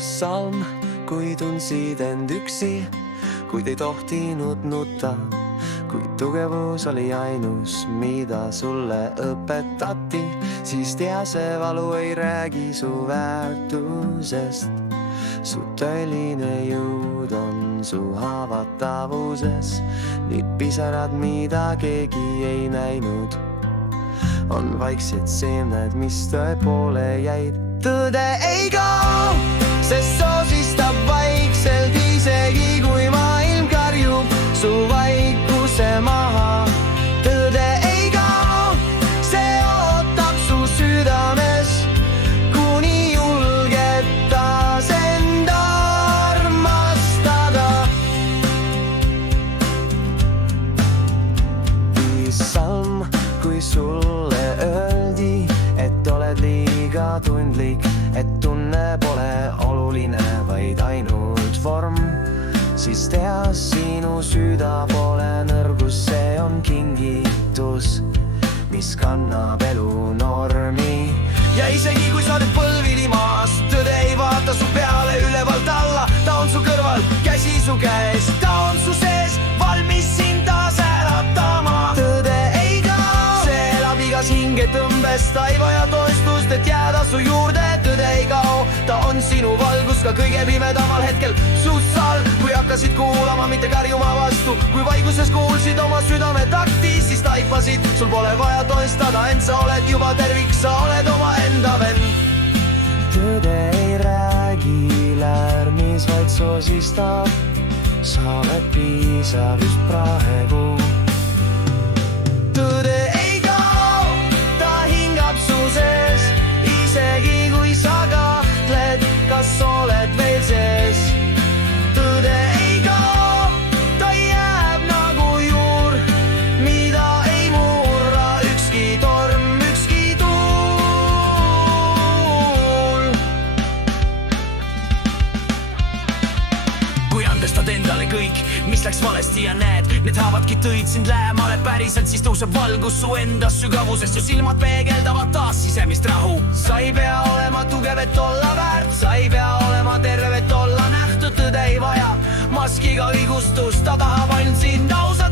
salm, kui tundsid end üksi, kuid ei tohtinud nutta, kuid tugevus oli ainus, mida sulle õpetati, siis tea, see valu ei räägi su väärtusest. Su tõeline jõud on su haavatavuses, need pisarad, mida keegi ei näinud, on vaiksed seemned, mis tõe poole jäid. Tõde ei kao, sest soosistab vaikselt, isegi kui maailm karjub su vaikuse maha. Tõde ei kao, see ootab su südames, kuni julged taas enda armastada. Salm, kui sulle öeldi, et oled liiga tundlik, et tunne pole oluline, vaid ainult vorm, siis tea, sinu süda pole nõrgus, see on kingitus, mis kannab elu normi. Ja isegi kui sa oled põlvili maas, tõde ei vaata su peale ülevalt alla, ta on su kõrval, käsi su käes, ta on su sees, valmis sind taas äratama. Tõde ei kao, see elab igas hingetõmbes, ta ei vaja toestust, et jääda su juurde. Tõde ei kao, ta on sinu valgus ka kõige pimedamal hetkel suust all, kui hakkasid kuulama, mitte karjuma vastu. Kui vaiguses kuulsid oma südame takti, siis taipasid, sul pole vaja toestada, ent sa oled juba tervik, sa oled oma enda vend. Tõde ei räägi lärmis, vaid soosistab, sa oled piisav just praegu. Tõde ei kao, ta hingab su sees, isegi kui sa kahtled, kas oled veel sees. Tõde ei kao, ta jääb nagu juur, mida ei murra ükski torm, ükski tuul. Kui andestad endale kõik, mis läks valesti ja näed, need haavadki tõid sind lähemale päriselt, siis tõuseb valgus su endas sügavusest, su silmad peegeldavad taas sisemist rahu. Sa ei pea olema tugev, et olla väärt, sa ei pea olema terve, et olla nähtud. Tõde ei vaja maskiga õigustust, ta tahab ainult sind ausa